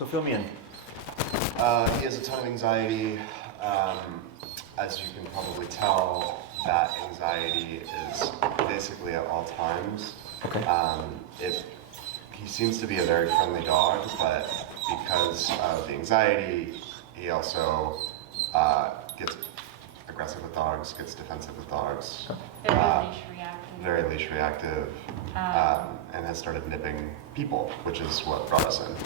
So fill me in. He has a ton of anxiety. As you can probably tell, that anxiety is basically at all times. Okay. He seems to be a very friendly dog, but because of the anxiety, he also gets aggressive with dogs, gets defensive with dogs. Very leash reactive. And has started nipping people, which is what brought us in.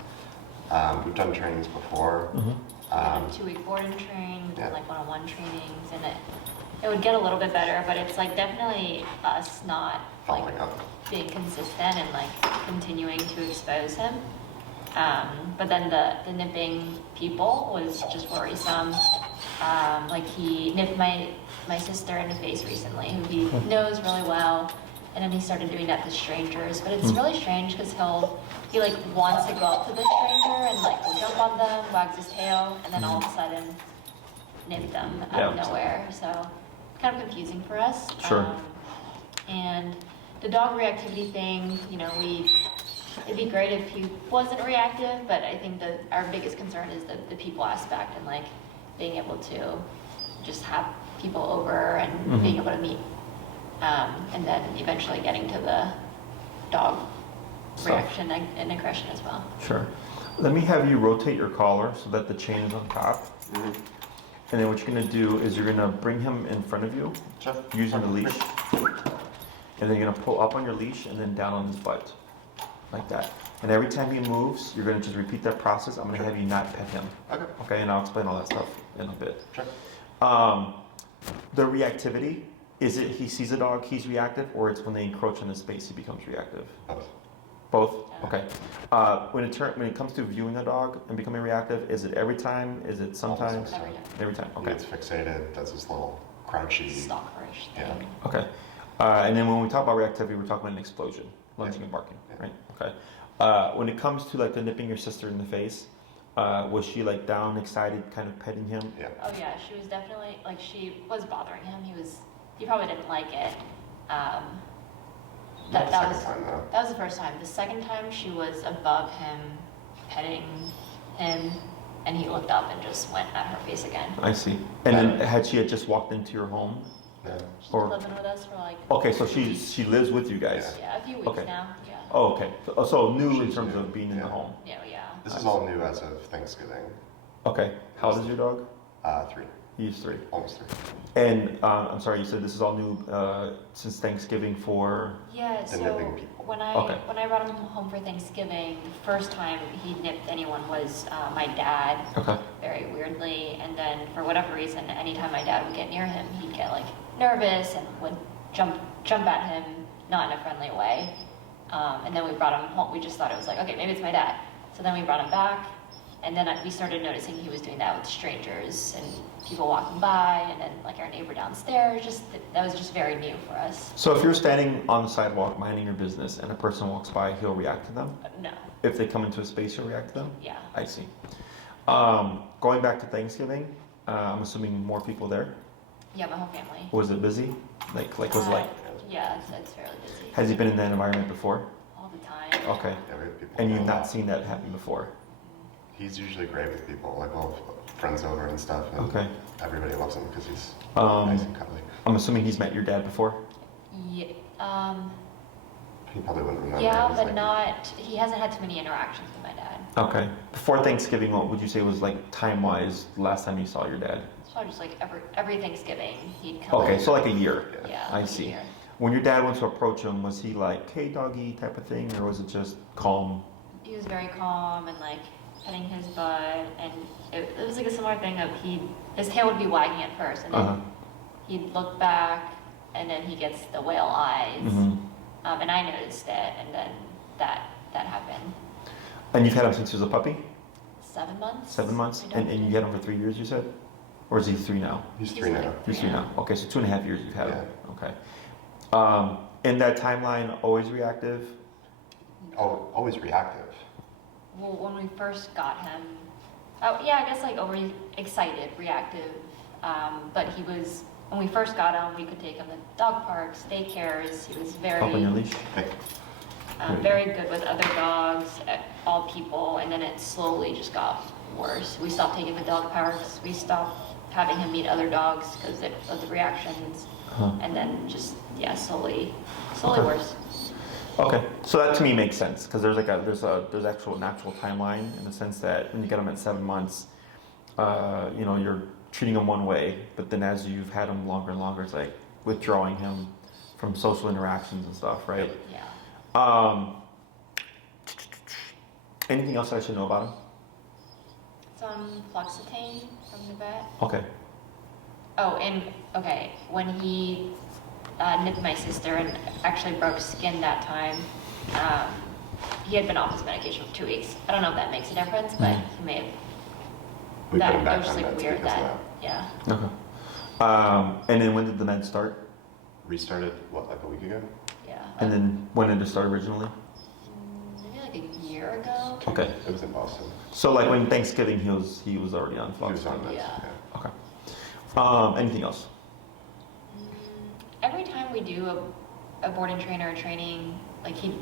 We've done trainings before. We did a 2-week board and train, we did like one-on-one trainings, and it would get a little bit better, but it's like definitely us not like Following up. being consistent and like continuing to expose him. But then the nipping people was just worrisome. Like he nipped my sister in the face recently, who he knows really well, and then he started doing that to strangers. But it's really strange because he like wants to go up to the stranger and like will jump on them, wags his tail, and then all of a sudden nip them out of nowhere. So kind of confusing for us. Sure. And the dog reactivity thing, it'd be great if he wasn't reactive, but I think that our biggest concern is the people aspect and like being able to just have people over and being able to meet, and then eventually getting to the dog reaction and aggression as well. Sure. Let me have you rotate your collar so that the chain is on top. And then what you're gonna do is you're gonna bring him in front of you using the leash. And then you're gonna pull up on your leash and then down on his butt, like that. And every time he moves, you're gonna just repeat that process. I'm gonna have you not pet him. Okay, and I'll explain all that stuff in a bit. The reactivity, is it he sees a dog, he's reactive, or it's when they encroach on the space, he becomes reactive? Both? Okay. When it comes to viewing a dog and becoming reactive, is it every time? Is it sometimes? Every time. Okay. He gets fixated, does this little crouchy. Stalkerish thing. Okay. And then when we talk about reactivity, we're talking about an explosion, lunging and barking, right? Okay. When it comes to like the nipping your sister in the face, was she like down, excited, kind of petting him? Yeah. Oh yeah, she was definitely, like she was bothering him. He probably didn't like it. That was the first time. The second time she was above him, petting him, and he looked up and just went at her face again. I see. And then had she just walked into your home? Yeah. She's been living with us for like. Okay, so she lives with you guys. Yeah, a few weeks now. Yeah. Oh, okay. So new in terms of being in the home. Yeah. This is all new as of Thanksgiving. Okay. How old is your dog? 3. He's 3. Almost 3. And I'm sorry, you said this is all new since Thanksgiving for. Yeah. So nipping people. when I brought him home for Thanksgiving, the first time he nipped anyone was my dad. Okay. Very weirdly, and then for whatever reason, anytime my dad would get near him, he'd get like nervous and would jump at him, not in a friendly way. And then we brought him home. We just thought it was like, okay, maybe it's my dad. So then we brought him back, and then we started noticing he was doing that with strangers and people walking by, and then like our neighbor downstairs. That was just very new for us. So if you're standing on the sidewalk minding your business and a person walks by, he'll react to them? No. If they come into a space, you'll react to them? Yeah. I see. Going back to Thanksgiving, I'm assuming more people there? Yeah, my whole family. Was it busy? Like was it like? Yeah, it's fairly busy. Has he been in that environment before? All the time. Okay. Yeah, we have people. And you've not seen that happen before? He's usually great with people, like we'll have friends over and stuff. And Okay. Everybody loves him because he's nice and cuddly. I'm assuming he's met your dad before? Yeah. He probably wouldn't remember. Yeah, He's but like, not. He hasn't had too many interactions with my dad. Okay. Before Thanksgiving, what would you say was like time-wise last time you saw your dad? It's probably just like every Thanksgiving he'd come. Okay, so like a year. Yeah. I like a see. year. When your dad went to approach him, was he like, hey doggy type of thing, or was it just calm? He was very calm and like petting his butt, and it was like a similar thing of his tail would be wagging at first, and then he'd look back, and then he gets the whale eyes, and I noticed it, and then that happened. And you've had him since he was a puppy? 7 months. 7 months? And you had him for 3 years, you said? Or is he 3 now? He's 3 now. He's 3 now. Okay, so 2.5 years you've had him. Yeah. Okay. In that timeline, always reactive? Oh, always reactive. Well, when we first got him, oh yeah, I guess like over excited, reactive, but he was, when we first got him, we could take him to dog parks, daycares. He was very. Up on your leash? Hey. very good with other dogs, all people, and then it slowly just got worse. We stopped taking the dog parks. We stopped having him meet other dogs because of the reactions, and then just slowly worse. Okay, so that to me makes sense because there's an actual timeline in the sense that when you get them at 7 months, you're treating them one way, but then as you've had them longer and longer, it's like withdrawing him from social interactions and stuff, right? Yeah. Anything else I should know about him? Some fluoxetine from the vet. Okay. Oh, and okay, when he nipped my sister and actually broke skin that time, he had been off his medication for 2 weeks. I don't know if that makes a difference, but he may have. We put him It back was on just like meds weird because of that, that. yeah. Okay. And then when did the meds start? Restarted, what, like a week ago? Yeah. And then when did it start originally? Maybe like a year ago. Okay. It was in Boston. So like when Thanksgiving, he was already on He was on Fox. meds, Yeah. Okay. Anything else? Every time we do a board and trainer training, like he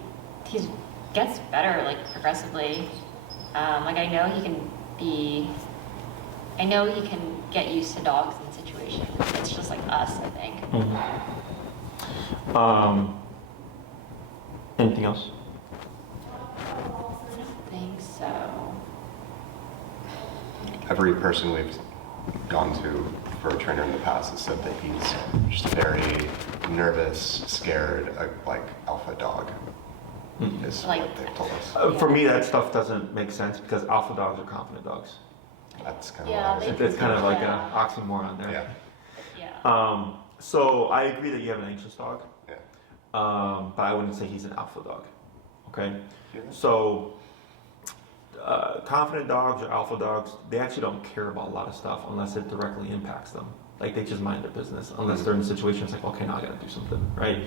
gets better like progressively. Like I know he can get used to dogs in situations. It's just like us, I think. Anything else? I don't think so. Every person we've gone to for a trainer in the past has said that he's just very nervous, scared, like alpha dog, is Like- what they've told us. For me, that stuff doesn't make sense because alpha dogs are confident dogs. That's kind of Yeah, what I was It's kind of like an Yeah. oxymoron there. Yeah, Yeah. So I agree that you have an anxious dog, yeah. but I wouldn't say he's an alpha dog. Okay. Yeah. So confident dogs or alpha dogs, they actually don't care about a lot of stuff unless it directly impacts them. Like they just mind their business unless they're in situations like, okay, now I got to do something, right?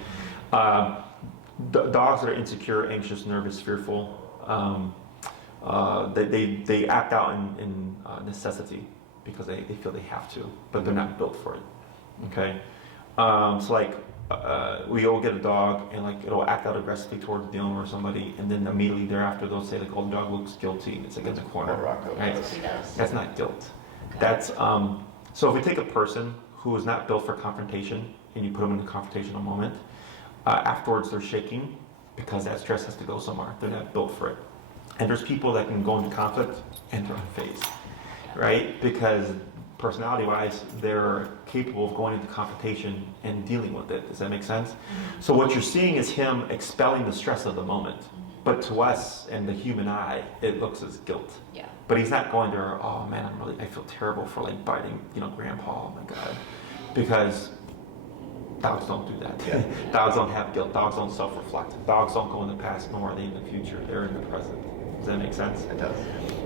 Dogs that are insecure, anxious, nervous, fearful, they act out in necessity because they feel they have to, but they're not built for it. Okay, so like we go get a dog and like it'll act out aggressively towards the owner or somebody, and then immediately thereafter they'll say like, "Oh, the dog looks guilty." It's like in the corner. Rocco Right? does. He does. That's not guilt. Okay. That's so if we take a person who is not built for confrontation and you put them in a confrontational moment, afterwards they're shaking because that stress has to go somewhere. They're not built for it. And there's people that can go into conflict and they're unfazed, right? Because personality-wise, they're capable of going into confrontation and dealing with it. Does that make sense? So what you're seeing is him expelling the stress of the moment. But to us and the human eye, it looks as guilt. Yeah. But he's not going there, oh man, I feel terrible for like biting, grandpa, oh my God. Because dogs don't do that. Yeah. Dogs don't have guilt. Dogs don't self-reflect. Dogs don't go in the past, nor are they in the future. They're in the present. Does that make sense? It does.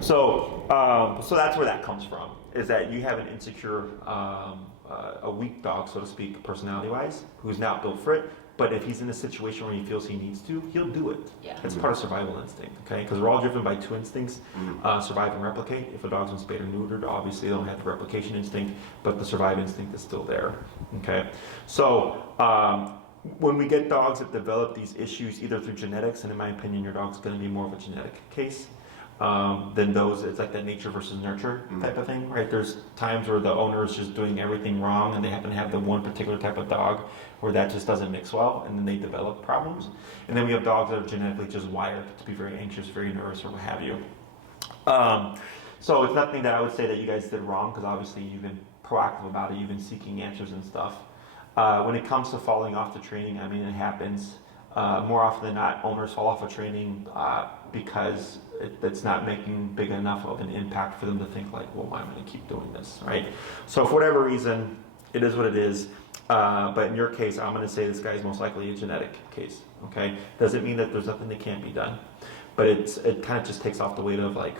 So that's where that comes from, is that you have an insecure, a weak dog, so to speak, personality-wise, who's not built for it. But if he's in a situation where he feels he needs to, he'll do it. Yeah. It's part of survival instinct, okay? Because we're all driven by two instincts, survive and replicate. If a dog's been spayed or neutered, obviously they don't have the replication instinct, but the survive instinct is still there, okay? So when we get dogs that develop these issues, either through genetics, and in my opinion, your dog's going to be more of a genetic case, than those, it's like that nature versus nurture type of thing, right? There's times where the owner is just doing everything wrong and they happen to have the one particular type of dog where that just doesn't mix well and then they develop problems. And then we have dogs that are genetically just wired to be very anxious, very nervous, or what have you. So it's nothing that I would say that you guys did wrong, because obviously you've been proactive about it, you've been seeking answers and stuff. When it comes to falling off the training, I mean, it happens. More often than not, owners fall off of training because it's not making big enough of an impact for them to think like, well, why am I going to keep doing this, right? So for whatever reason, it is what it is. But in your case, I'm going to say this guy is most likely a genetic case, okay? Doesn't mean that there's nothing that can't be done. But it kind of just takes off the weight of like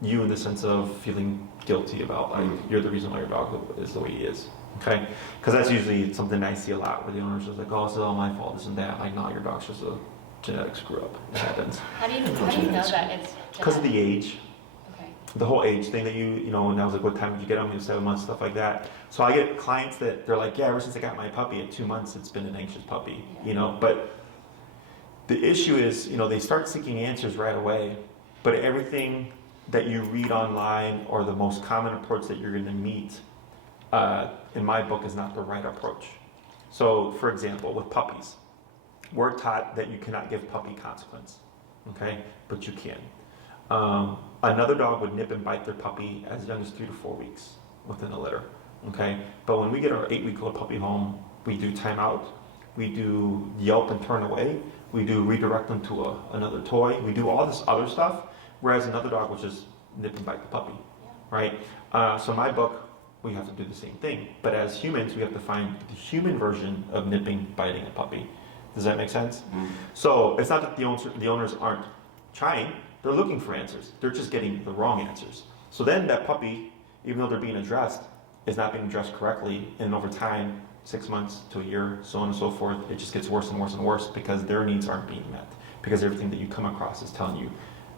you in the sense of feeling guilty about like you're the reason why your dog is the way he is. Okay, because that's usually something I see a lot where the owner's just like, oh, it's all my fault, this and that. Like, no, your dog's just a genetic screw up. It happens. How do you know that it's Because of the age, Okay. the whole age thing that and I was like, what time did you get him? 7 months, stuff like that. So I get clients that they're like, yeah, ever since I got my puppy at 2 months, it's been an anxious puppy, Yeah. But The issue is, they start seeking answers right away, but everything that you read online or the most common approach that you're going to meet, in my book, is not the right approach. So, for example, with puppies, we're taught that you cannot give puppy consequence, okay? But you can. Another dog would nip and bite their puppy as young as 3 to 4 weeks within a litter, okay? But when we get our 8-week-old puppy home, we do timeout, we do yelp and turn away, we do redirect them to another toy, we do all this other stuff, whereas another dog will just nip and bite the puppy, right? So my book, we have to do the same thing. But as humans, we have to find the human version of nipping, biting a puppy. Does that make sense? Mm-hmm. So it's not that the owners aren't trying, they're looking for answers. They're just getting the wrong answers. So then that puppy, even though they're being addressed, is not being addressed correctly, and over time, 6 months to a year, so on and so forth, it just gets worse and worse and worse because their needs aren't being met. Because everything that you come across is telling you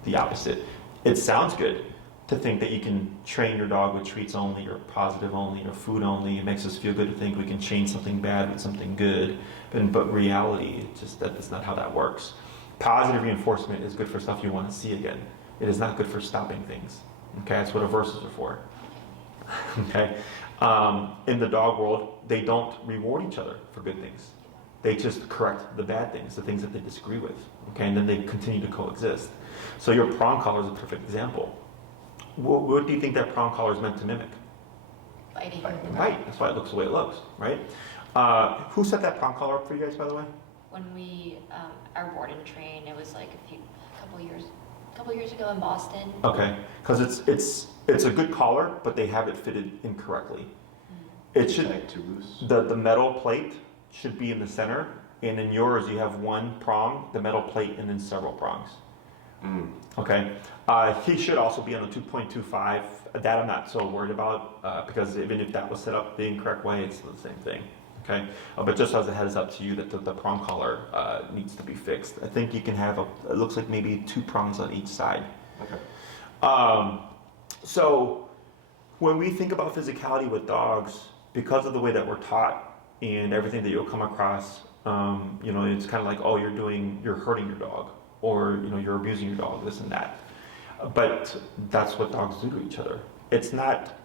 the opposite. It sounds good to think that you can train your dog with treats only or positive only or food only. It makes us feel good to think we can change something bad with something good. But reality, that's not how that works. Positive reinforcement is good for stuff you want to see again. It is not good for stopping things. Okay, that's what aversives are for. Okay, in the dog world, they don't reward each other for good things. They just correct the bad things, the things that they disagree with. Okay, and then they continue to coexist. So your prong collar is a perfect example. What do you think that prong collar is meant to mimic? Biting. Bite. That's why it looks the way it looks, right? Who set that prong collar up for you guys, by the way? When we our board and train, it was like a couple years ago in Boston. Okay, because it's a good collar, but they have it fitted incorrectly. It should too loose. The metal plate should be in the center, and in yours you have one prong, the metal plate, and then several prongs. Okay, he should also be on a 2.25. That I'm not so worried about because even if that was set up the incorrect way, it's the same thing. Okay, but just as a heads up to you that the prong collar needs to be fixed. I think you can have it looks like maybe 2 prongs on each side. Okay. So when we think about physicality with dogs, because of the way that we're taught and everything that you'll come across, it's kind of like, oh, you're hurting your dog, or you're abusing your dog, this and that. But that's what dogs do to each other. It's not,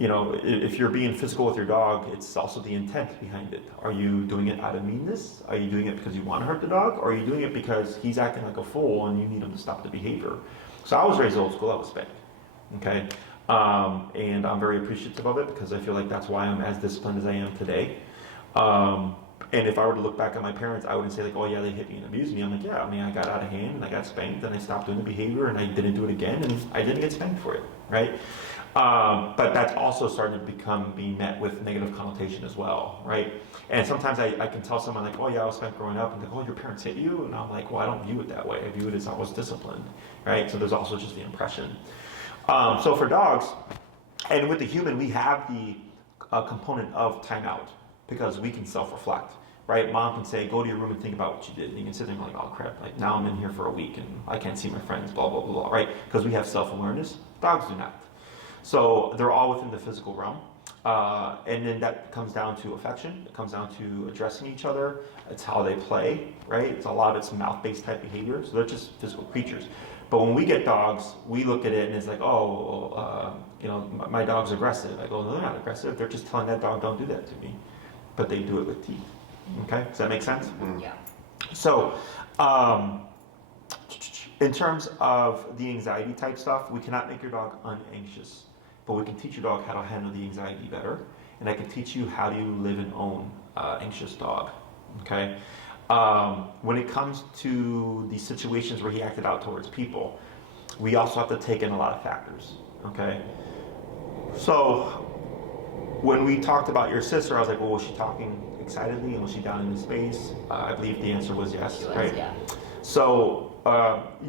if you're being physical with your dog, it's also the intent behind it. Are you doing it out of meanness? Are you doing it because you want to hurt the dog? Or are you doing it because he's acting like a fool and you need him to stop the behavior? So I was raised old school, I was spanked. Okay? And I'm very appreciative of it because I feel like that's why I'm as disciplined as I am today. And if I were to look back at my parents, I wouldn't say like, oh yeah, they hit me and abused me. I'm like, yeah, I got out of hand and I got spanked and I stopped doing the behavior and I didn't do it again and I didn't get spanked for it, right? But that's also starting to being met with negative connotation as well, right? And sometimes I can tell someone like, oh yeah, I was spanked growing up, and they're like, oh, your parents hit you? And I'm like, well, I don't view it that way. I view it as I was disciplined, right? So there's also just the impression. So for dogs, and with the human, we have the component of timeout because we can self-reflect, right? Mom can say, go to your room and think about what you did. And you can sit there and be like, oh crap, like now I'm in here for a week and I can't see my friends, blah, blah, blah, blah, right? Because we have self-awareness. Dogs do not. So they're all within the physical realm. And then that comes down to affection. It comes down to addressing each other. It's how they play, right? It's a lot of it's mouth-based type behavior. So they're just physical creatures. But when we get dogs, we look at it and it's like, my dog's aggressive. I go, no, they're not aggressive. They're just telling that dog, don't do that to me. But they do it with teeth. Okay, does that make sense? Yeah. So, in terms of the anxiety type stuff, we cannot make your dog unanxious, but we can teach your dog how to handle the anxiety better, and I can teach you how to live and own anxious dog. Okay. When it comes to the situations where he acted out towards people, we also have to take in a lot of factors. Okay. So, when we talked about your sister, I was like, well, was she talking excitedly and was she down in the space? I believe the answer was yes, right? Yeah. So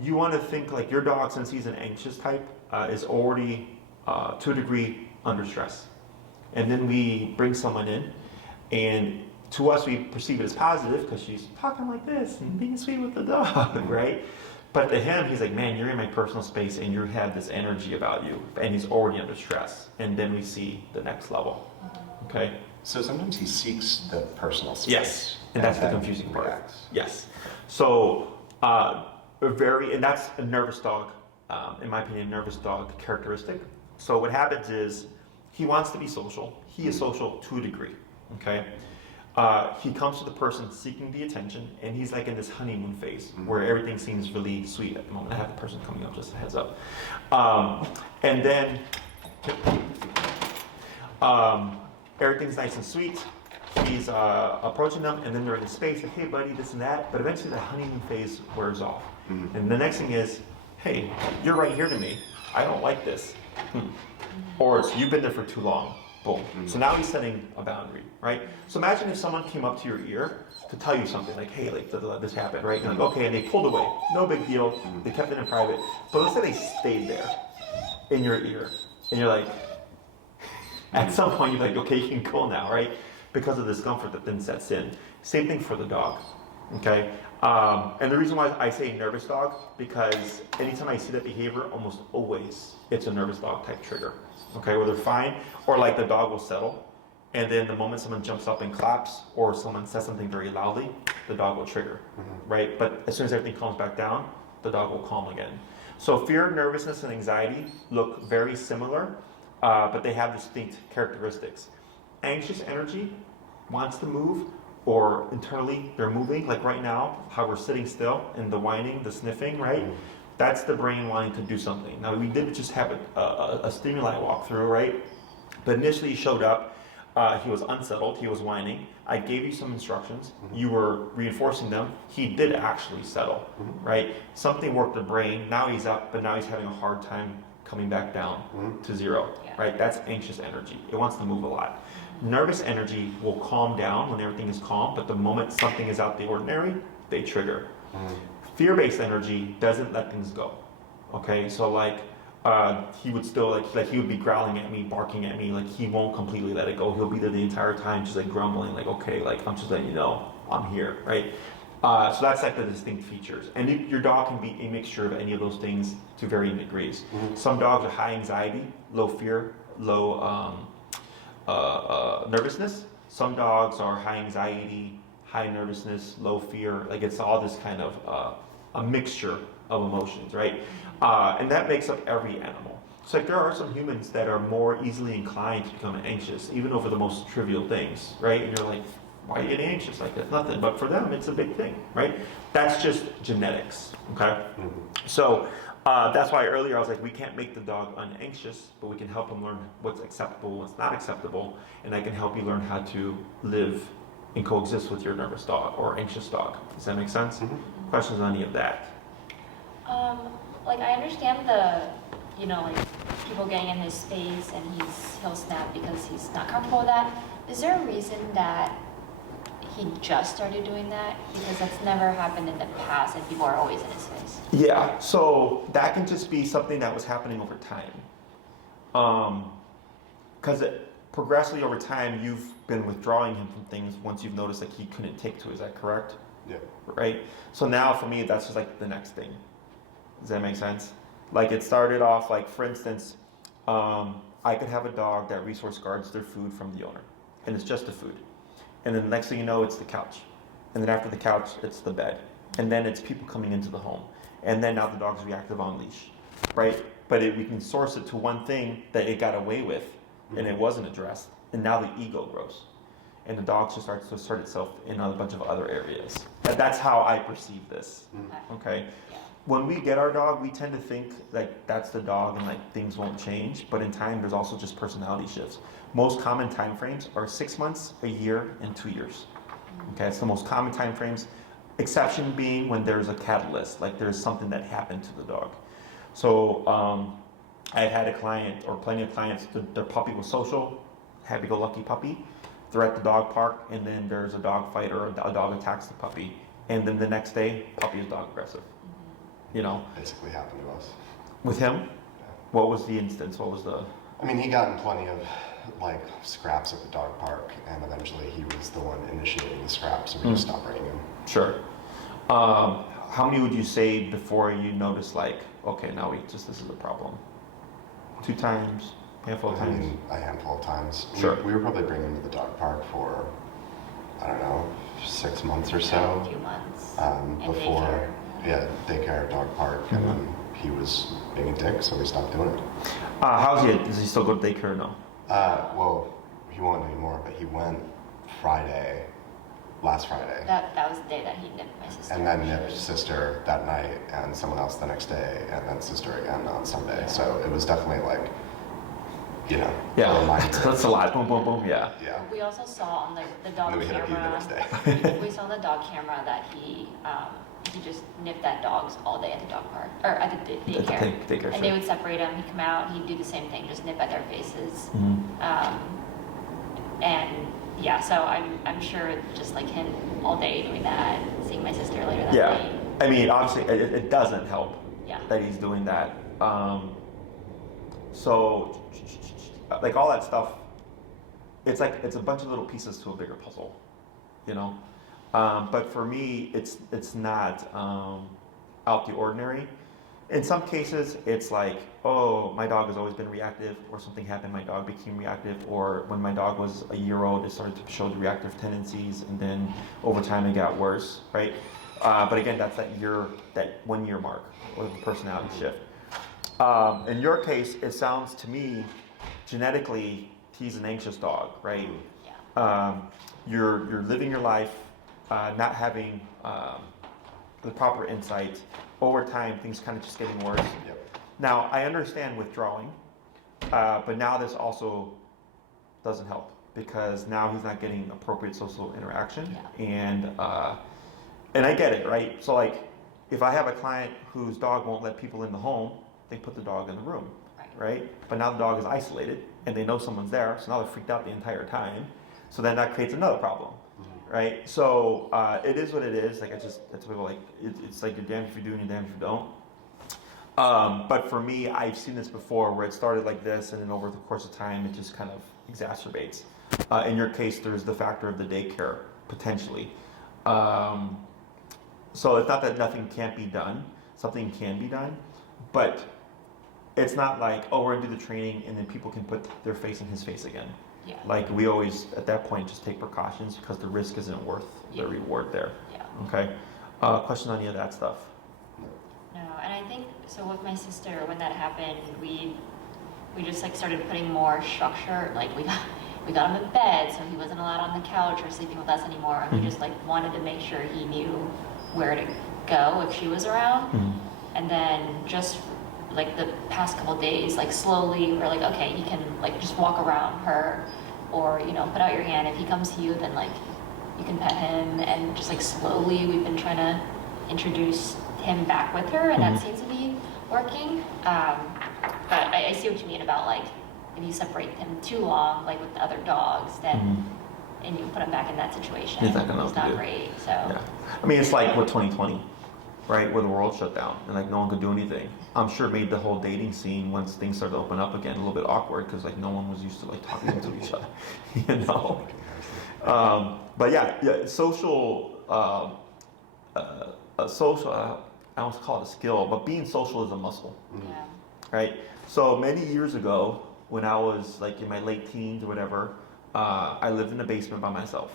you want to think like your dog, since he's an anxious type, is already to a degree under stress. And then we bring someone in, and to us we perceive it as positive because she's talking like this and being sweet with the dog, right? But to him, he's like, man, you're in my personal space and you have this energy about you, and he's already under stress. And then we see the next level, okay? So sometimes he seeks the personal space. Yes. And that's the then confusing part. reacts. Yes. So, and that's a nervous dog, in my opinion, nervous dog characteristic. So what happens is he wants to be social. He is social to a degree, okay? He comes to the person seeking the attention, and he's like in this honeymoon phase where everything seems really sweet at the moment. I have the person coming up, just a heads up. And then everything's nice and sweet. He's approaching them, and then they're in this space, like, hey buddy, this and that. But eventually the honeymoon phase wears off. And the next thing is, hey, you're right here to me. I don't like this. Or it's, you've been there for too long. Boom. So now he's setting a boundary, right? So imagine if someone came up to your ear to tell you something, like, hey, like, this happened, right? And you're like, okay, and they pulled away. No big deal. They kept it in private. But let's say they stayed there in your ear. And you're like, at some point, you're like, okay, you can go now, right? Because of the discomfort that then sets in. Same thing for the dog, okay? And the reason why I say nervous dog, because anytime I see that behavior, almost always it's a nervous dog type trigger, okay? Where they're fine, or like the dog will settle, and then the moment someone jumps up and claps, or someone says something very loudly, the dog will trigger, right? But as soon as everything calms back down, the dog will calm again. So fear, nervousness, and anxiety look very similar, but they have distinct characteristics. Anxious energy wants to move, or internally they're moving, like right now, how we're sitting still, and the whining, the sniffing, right? That's the brain wanting to do something. Now, we did just have a stimuli walkthrough, right? But initially he showed up, he was unsettled, he was whining. I gave you some instructions, you were reinforcing them, he did actually settle, right? Something worked the brain, now he's up, but now he's having a hard time coming back down to zero, right? That's anxious energy. It wants to move a lot. Nervous energy will calm down when everything is calm, but the moment something is out the ordinary, they trigger. Fear-based energy doesn't let things go. Okay, so like he would still like he would be growling at me, barking at me, like he won't completely let it go. He'll be there the entire time, just like grumbling, like okay, like I'm just letting you know I'm here, right? So that's like the distinct features. And your dog can be a mixture of any of those things to varying degrees. Some dogs are high anxiety, low fear, low nervousness. Some dogs are high anxiety, high nervousness, low fear. Like it's all this kind of a mixture of emotions, right? And that makes up every animal. So like there are some humans that are more easily inclined to become anxious, even over the most trivial things, right? And you're like, why are you getting anxious? Like that's nothing. But for them, it's a big thing, right? That's just genetics, okay? So that's why earlier I was like, we can't make the dog unanxious, but we can help them learn what's acceptable, what's not acceptable, and I can help you learn how to live and coexist with your nervous dog or anxious dog. Does that make sense? Questions on any of that? Like I understand the, like people getting in his space and he'll snap because he's not comfortable with that. Is there a reason that he just started doing that? Because that's never happened in the past and people are always in his face. Yeah, so that can just be something that was happening over time. Because progressively over time, you've been withdrawing him from things once you've noticed that he couldn't take to. Is that correct? Yeah. Right? So now for me, that's just like the next thing. Does that make sense? Like it started off like, for instance, I could have a dog that resource guards their food from the owner. And it's just the food. And then the next thing you know, it's the couch. And then after the couch, it's the bed. And then it's people coming into the home. And then now the dog's reactive on leash, right? But we can source it to one thing that it got away with and it wasn't addressed. And now the ego grows. And the dog just starts to assert itself in a bunch of other areas. That's how I perceive this, okay? When we get our dog, we tend to think like that's the dog and like things won't change. But in time, there's also just personality shifts. Most common time frames are 6 months, a year, and 2 years. Okay, it's the most common time frames. Exception being when there's a catalyst, like there's something that happened to the dog. So I had a client, or plenty of clients, their puppy was social, happy-go-lucky puppy. They're at the dog park, and then there's a dog fight or a dog attacks the puppy. And then the next day, puppy is dog aggressive. Basically happened to us. With him? What was the instance? What was the... I mean, he got in plenty of like scraps at the dog park, and eventually he was the one initiating the scraps, and we just stopped bringing him. Sure. How many would you say before you noticed like, okay, now this is a problem? 2 times? Handful of times? I mean, a handful of times. Sure. We were probably bringing him to the dog park for, I don't know, 6 months or A so. few months. Before, daycare, dog park, and then he was being a dick, so we stopped doing it. How's he? Does he still go to daycare or no? Well, he won't anymore, but he went last Friday. That was the day that he nipped my sister. And then nipped sister that night, and someone else the next day, and then sister again on Sunday. Yeah. So it was definitely like, a Yeah, reminder. that's a lot. Boom, boom, boom. Yeah. Yeah. We also saw on the dog And then we hit a pee the camera. next day. We saw on the dog camera that he just nipped at dogs all day at the dog park or at the daycare. Daycare, And sure. they would separate them. He'd come out. He'd do the same thing, just nip at their faces. And yeah, so I'm sure just like him all day doing that, seeing my sister later that Yeah. night. I mean, obviously, it doesn't help Yeah. that he's doing that. So, like all that stuff, it's a bunch of little pieces to a bigger puzzle, you know. But for me, it's not out the ordinary. In some cases, it's like, oh, my dog has always been reactive, or something happened, my dog became reactive, or when my dog was a year old, it started to show the reactive tendencies, and then over time it got worse, right? But again, that's that 1 year mark, or the personality shift. In your case, it sounds to me, genetically, he's an anxious dog, right? Yeah. You're living your life, not having the proper insight. Over time, things kind of just getting worse. Yep. Now, I understand withdrawing, but now this also doesn't help because now he's not getting appropriate social interaction, and I get it, right? So like, if I have a client whose dog won't let people in the home, they put the dog in the room, right? But now the dog is isolated, and they know someone's there, so now they're freaked out the entire time. So then that creates another problem. Right, so it is what it is. Like that's what people like. It's like you're damned if you do and you're damned if you don't. But for me, I've seen this before, where it started like this, and then over the course of time, it just kind of exacerbates. In your case, there's the factor of the daycare potentially. So it's not that nothing can't be done. Something can be done, but it's not like, oh, we're gonna do the training, and then people can put their face in his face again. Yeah. Like we always, at that point, just take precautions because the risk isn't worth the reward there. Yeah. Okay. Question on any of that stuff? No, and I think so. With my sister, when that happened, we just like started putting more structure. Like we got him in bed, so he wasn't allowed on the couch or sleeping with us anymore. And we just like wanted to make sure he knew where to go if she was around. And then just like the past couple days, like slowly we're like, okay, he can like just walk around her, or put out your hand. If he comes to you, then like you can pet him, and just like slowly we've been trying to introduce him back with her, and that seems to be working. But I see what you mean about like if you separate him too long, like with the other dogs, then and you put him back in that situation, He's not gonna know what to do. great. So Yeah. I mean, it's like with 2020, right, where the world shut down and like no one could do anything. I'm sure it made the whole dating scene, once things started to open up again, a little bit awkward because like no one was used to like talking to each other, But yeah, social. I almost call it a skill, but being social is a muscle, yeah. right? So many years ago, when I was like in my late teens or whatever, I lived in a basement by myself.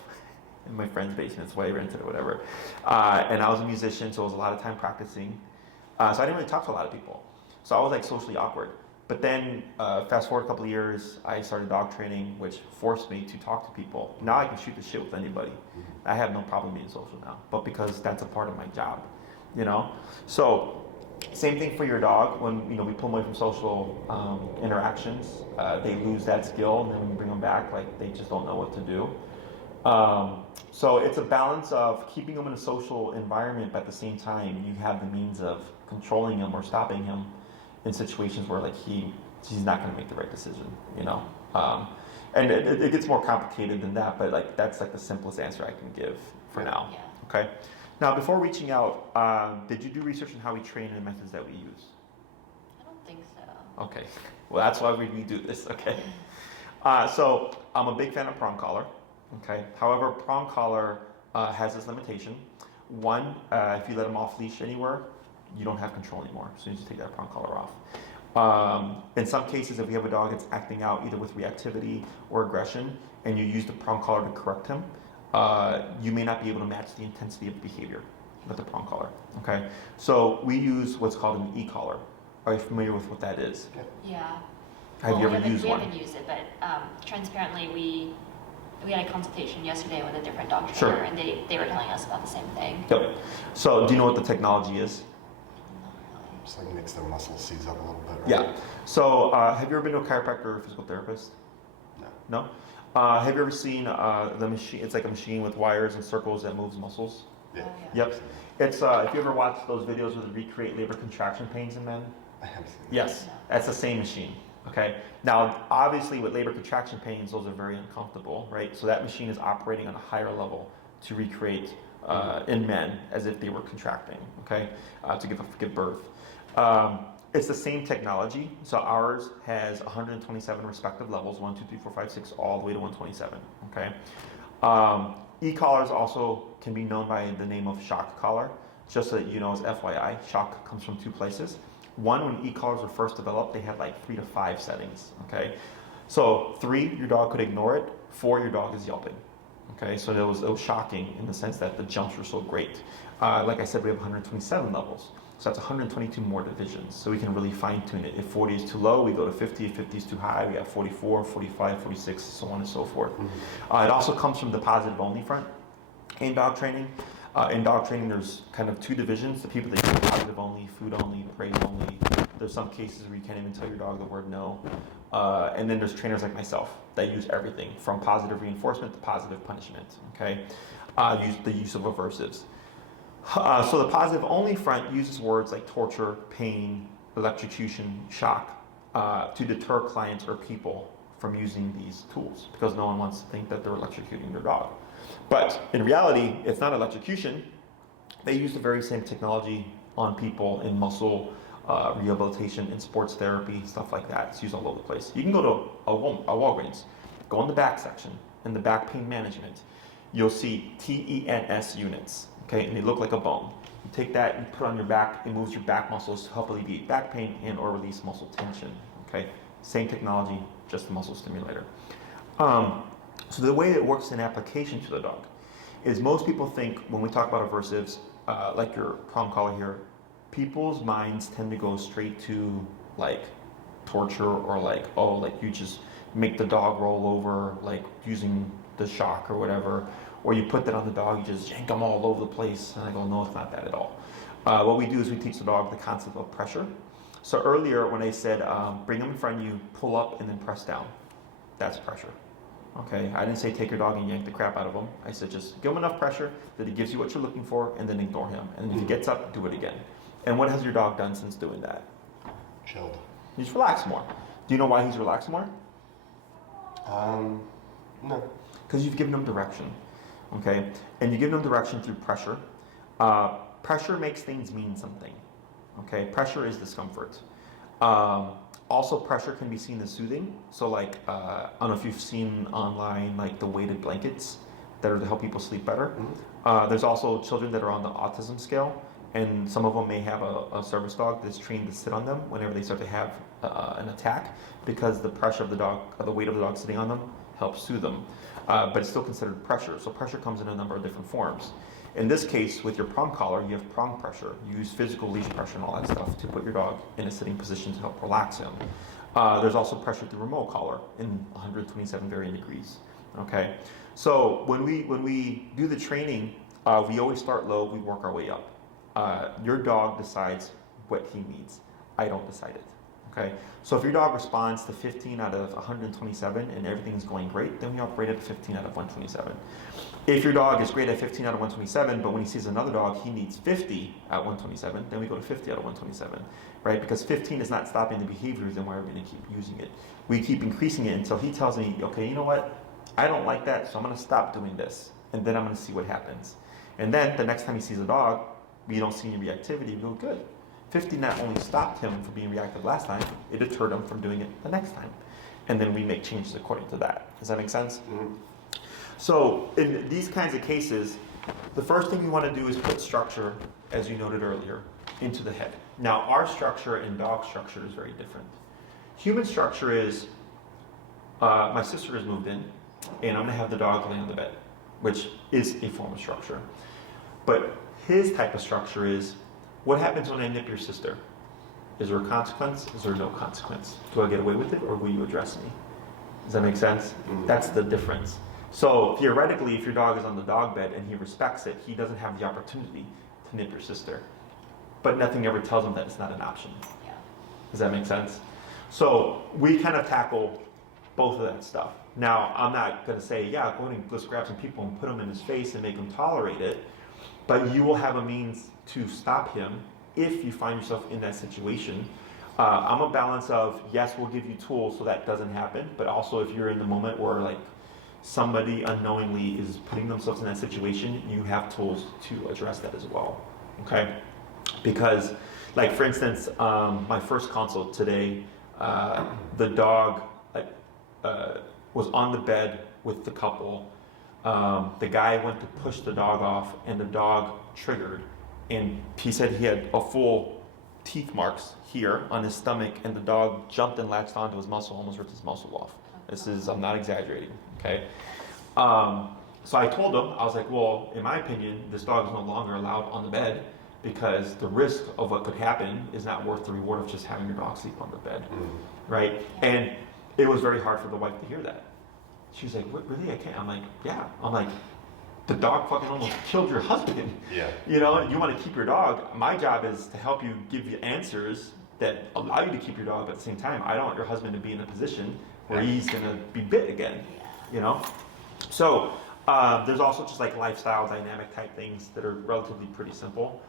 In my friend's basement, so I rented or whatever. And I was a musician, so it was a lot of time practicing. So I didn't really talk to a lot of people. So I was like socially awkward. But then fast forward a couple of years, I started dog training, which forced me to talk to people. Now I can shoot the shit with anybody. I have no problem being social now, but because that's a part of my job, So same thing for your dog. When we pull them away from social interactions, they lose that skill, and then when you bring them back, like they just don't know what to do. So it's a balance of keeping them in a social environment, but at the same time, you have the means of controlling him or stopping him in situations where like he's not going to make the right decision, And it gets more complicated than that, but like that's like the simplest answer I can give for now. Yeah. Okay. Now, before reaching out, did you do research on how we train and the methods that we use? I don't think so. Okay. Well, that's why we do this. Okay. So I'm a big fan of prong collar. Okay. However, prong collar has this limitation. One, if you let them off leash anywhere, you don't have control anymore. So you just take that prong collar off. In some cases, if we have a dog that's acting out either with reactivity or aggression, and you use the prong collar to correct him, you may not be able to match the intensity of behavior with the prong collar. Okay, so we use what's called an e-collar. Are you familiar with what that is? Yeah. Have you Well, ever used we one? haven't used it, but transparently, we had a consultation yesterday with a different dog Sure. trainer, and they were telling us about the same thing. Yep. So do you know what the technology is? Not really. Just like makes their muscles seize up a little bit, right? Yeah. So have you ever been to a chiropractor or a physical therapist? No. No? Have you ever seen the machine? It's like a machine with wires and circles that moves muscles. Yeah. Oh, yeah. Yep. It's if you ever watch those videos where they recreate labor contraction pains in men. I have seen that. Yes, that's the same machine. Okay. Now, obviously, with labor contraction pains, those are very uncomfortable, right? So that machine is operating on a higher level to recreate in men as if they were contracting. Okay, to give birth. It's the same technology. So ours has 127 respective levels, 1, 2, 3, 4, 5, 6, all the way to 127. Okay. E-collars also can be known by the name of shock collar. Just so that you know, as FYI, shock comes from two places. One, when e-collars were first developed, they had like 3 to 5 settings. Okay, so 3, your dog could ignore it. 4, your dog is yelping. Okay, so it was shocking in the sense that the jumps were so great. Like I said, we have 127 levels, so that's 122 more divisions. So we can really fine tune it. If 40 is too low, we go to 50. If 50 is too high, we have 44, 45, 46, so on and so forth. It also comes from the positive only front in dog training. In dog training, there's kind of 2 divisions: the people that use positive only, food only, praise only. There's some cases where you can't even tell your dog the word no. And then there's trainers like myself that use everything from positive reinforcement to positive punishment. Okay, use the use of aversives. So the positive only front uses words like torture, pain, electrocution, shock to deter clients or people from using these tools, because no one wants to think that they're electrocuting their dog. But in reality, it's not electrocution. They use the very same technology on people in muscle rehabilitation, in sports therapy, stuff like that. It's used all over the place. You can go to a Walgreens, go in the back section, in the back pain management. You'll see TENS units, okay, and they look like a bone. You take that, you put it on your back, it moves your back muscles to help alleviate back pain and or release muscle tension, okay? Same technology, just a muscle stimulator. So the way it works in application to the dog is most people think when we talk about aversives, like your prong collar here, people's minds tend to go straight to like torture or like, oh, like you just make the dog roll over, like using the shock or whatever, or you put that on the dog, you just yank them all over the place. And I go, no, it's not that at all. What we do is we teach the dog the concept of pressure. So earlier when I said bring them in front of you, pull up and then press down, that's pressure. Okay, I didn't say take your dog and yank the crap out of him. I said just give him enough pressure that he gives you what you're looking for, and then ignore him. And if he gets up, do it again. And what has your dog done since doing that? Chilled. He's relaxed more. Do you know why he's relaxed more? No. Because you've given him direction. Okay, and you give him direction through pressure. Pressure makes things mean something. Okay, pressure is discomfort. Also, pressure can be seen as soothing. So like, I don't know if you've seen online like the weighted blankets that are to help people sleep better. There's also children that are on the autism scale, and some of them may have a service dog that's trained to sit on them whenever they start to have an attack, because the pressure of the dog, the weight of the dog sitting on them helps soothe them. But it's still considered pressure. So pressure comes in a number of different forms. In this case, with your prong collar, you have prong pressure. You use physical leash pressure and all that stuff to put your dog in a sitting position to help relax him. There's also pressure through remote collar in 127 varying degrees. Okay, so when we do the training, we always start low. We work our way up. Your dog decides what he needs. I don't decide it. Okay, so if your dog responds to 15 out of 127 and everything's going great, then we operate at 15 out of 127. If your dog is great at 15 out of 127, but when he sees another dog, he needs 50 at 127, then we go to 50 out of 127, right? Because 15 is not stopping the behaviors, then why are we going to keep using it? We keep increasing it until he tells me, okay, you know what? I don't like that, so I'm going to stop doing this, and then I'm going to see what happens. And then the next time he sees a dog, we don't see any reactivity, we go, good. 50 not only stopped him from being reactive last time, it deterred him from doing it the next time. And then we make changes according to that. Does that make sense? Mm-hmm. So in these kinds of cases, the first thing you want to do is put structure, as you noted earlier, into the head. Now, our structure and dog structure is very different. Human structure is, my sister has moved in, and I'm going to have the dog lay on the bed which is a form of structure. But his type of structure is, what happens when I nip your sister? Is there a consequence? Is there no consequence? Do I get away with it, or will you address me? Does that make sense? That's the difference. So theoretically, if your dog is on the dog bed and he respects it, he doesn't have the opportunity to nip your sister. But nothing ever tells him that it's not an option. Yeah. Does that make sense? So we kind of tackle both of that stuff. Now, I'm not going to say, yeah, go ahead and let's grab some people and put them in his face and make him tolerate it. But you will have a means to stop him if you find yourself in that situation. I'm a balance of, yes, we'll give you tools so that doesn't happen, but also if you're in the moment where like somebody unknowingly is putting themselves in that situation, you have tools to address that as well, okay? Because, like for instance, my first consult today, the dog was on the bed with the couple. The guy went to push the dog off and the dog triggered, and he said he had a full teeth marks here on his stomach, and the dog jumped and latched onto his muscle, almost ripped his muscle off. I'm not exaggerating, okay? So I told him, I was like, well, in my opinion, this dog is no longer allowed on the bed because the risk of what could happen is not worth the reward of just having your dog sleep on the bed, right? And it was very hard for the wife to hear that. She was like, what, really, I can't? I'm like, yeah. I'm like, the dog fucking almost killed your husband. Yeah. You know, you want to keep your dog. My job is to help you give you answers that allow you to keep your dog, but at the same time, I don't want your husband to be in a position where he's going to be bit again, you know? So there's also just like lifestyle dynamic type things that are relatively pretty simple.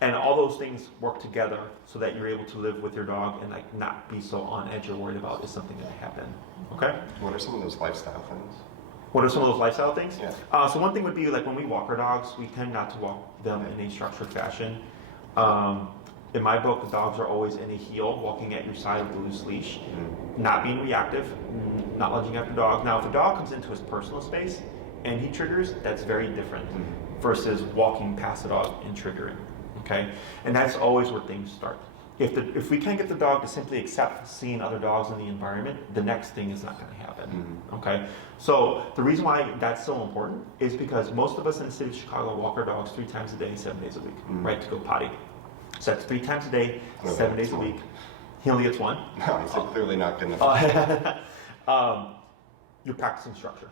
And all those things work together so that you're able to live with your dog and like not be so on edge or worried about is something going to happen, okay? What are some of those lifestyle things? What are some of those lifestyle things? Yeah. So one thing would be like when we walk our dogs, we tend not to walk them in a structured fashion. In my book, the dogs are always in a heel, walking at your side with a loose leash, not being reactive, not lunging after dog. Now, if a dog comes into his personal space and he triggers, that's very different versus walking past the dog and triggering, okay? And that's always where things start. If we can't get the dog to simply accept seeing other dogs in the environment, the next thing is not going to happen, okay? So the reason why that's so important is because most of us in the city of Chicago walk our dogs 3 times a day, 7 days a week, right, to go potty. So that's 3 times a day, 7 days a week. He only gets 1. No, he's clearly not good enough. You're practicing structure.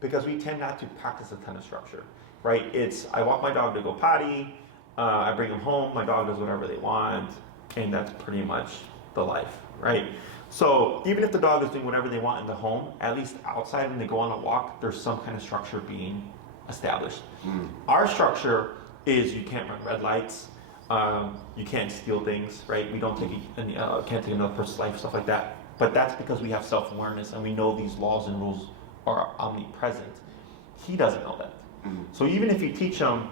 Because we tend not to practice a ton of structure, right? It's, I walk my dog to go potty, I bring him home, my dog does whatever they want, and that's pretty much the life, right? So even if the dog is doing whatever they want in the home, at least outside when they go on a walk, there's some kind of structure being established. Our structure is you can't run red lights, you can't steal things, right? We don't take can't take another person's life, stuff like that. But that's because we have self-awareness and we know these laws and rules are omnipresent. He doesn't know that. So even if you teach him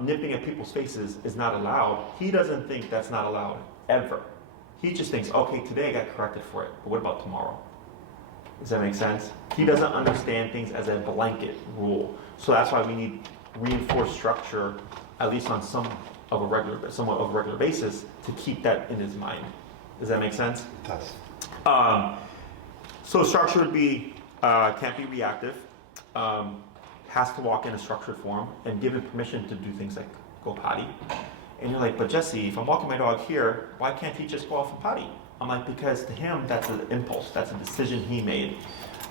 nipping at people's faces is not allowed, he doesn't think that's not allowed ever. He just thinks, okay, today I got corrected for it, but what about tomorrow? Does that make sense? He doesn't understand things as a blanket rule. So that's why we need reinforced structure, at least on somewhat of a regular basis, to keep that in his mind. Does that make sense? It does. So structure would be, can't be reactive, has to walk in a structured form, and given permission to do things like go potty. And you're like, but Jesse, if I'm walking my dog here, why can't he just go off and potty? I'm like, because to him, that's an impulse, that's a decision he made.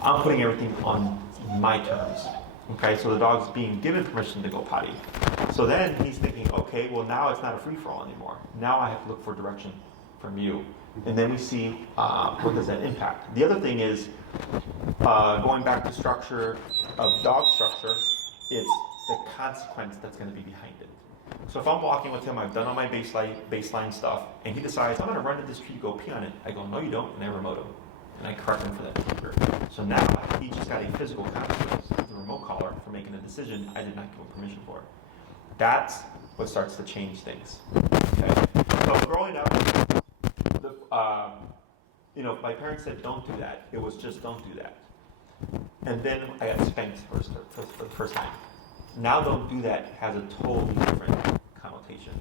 I'm putting everything on my terms. Okay, so the dog's being given permission to go potty. So then he's thinking, okay, well now it's not a free-for-all anymore. Now I have to look for direction from you. And then we see what does that impact. The other thing is, going back to structure of dog structure, it's the consequence that's going to be behind it. So if I'm walking with him, I've done all my baseline stuff, and he decides, I'm going to run to this tree, go pee on it. I go, no you don't, and I remote him. And I correct him for that behavior. So now he just got a physical consequence, the remote collar, for making a decision I did not give him permission for. That's what starts to change things. Okay? So growing up, my parents said don't do that. It was just don't do that. And then I got spanked for the first time. Now don't do that has a totally different connotation.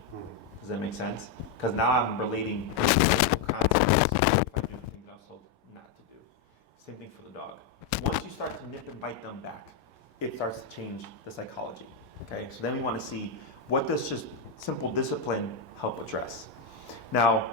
Does that make sense? Because now I'm relating consequences if I do things I was told not to do. Same thing for the dog. Once you start to nip and bite them back, it starts to change the psychology. Okay, so then we want to see what does just simple discipline help address. Now,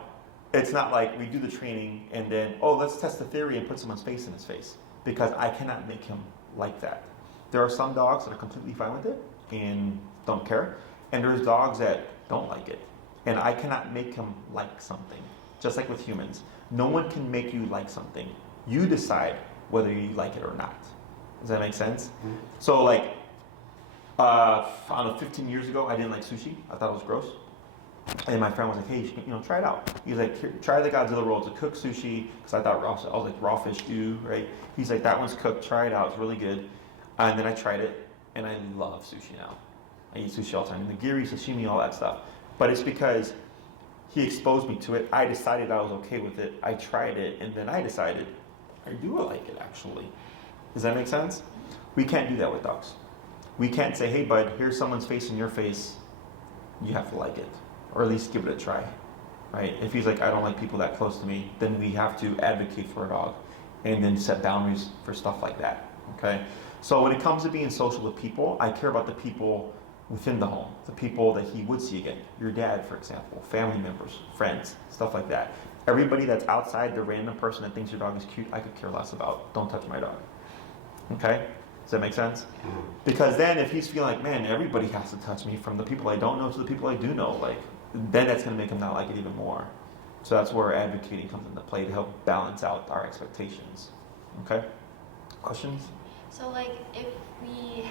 it's not like we do the training and then, oh, let's test the theory and put someone's face in his face, because I cannot make him like that. There are some dogs that are completely fine with it and don't care, and there's dogs that don't like it, and I cannot make him like something. Just like with humans, no one can make you like something. You decide whether you like it or not. Does that make sense? Mm-hmm. So like, I don't know, 15 years ago, I didn't like sushi. I thought it was gross. And my friend was like, hey, you should, try it out. He was like, here, try the Godzilla roll. It's a cooked sushi, because I thought I was like, raw fish stew, right? He's like, that one's cooked, try it out, it's really good. And then I tried it, and I love sushi now. I eat sushi all the time, nigiri, sashimi, all that stuff. But it's because he exposed me to it. I decided I was okay with it. I tried it, and then I decided, I do like it, actually. Does that make sense? We can't do that with dogs. We can't say, hey, bud, here's someone's face in your face. You have to like it, or at least give it a try, right? If he's like, I don't like people that close to me, then we have to advocate for a dog and then set boundaries for stuff like that, okay? So when it comes to being social with people, I care about the people within the home, the people that he would see again. Your dad, for example, family members, friends, stuff like that. Everybody that's outside, the random person that thinks your dog is cute, I could care less about. Don't touch my dog, okay? Does that make sense? Because then if he's feeling like, man, everybody has to touch me, from the people I don't know to the people I do know, like, then that's going to make him not like it even more. So that's where advocating comes into play, to help balance out our expectations. Okay? Questions? So like if we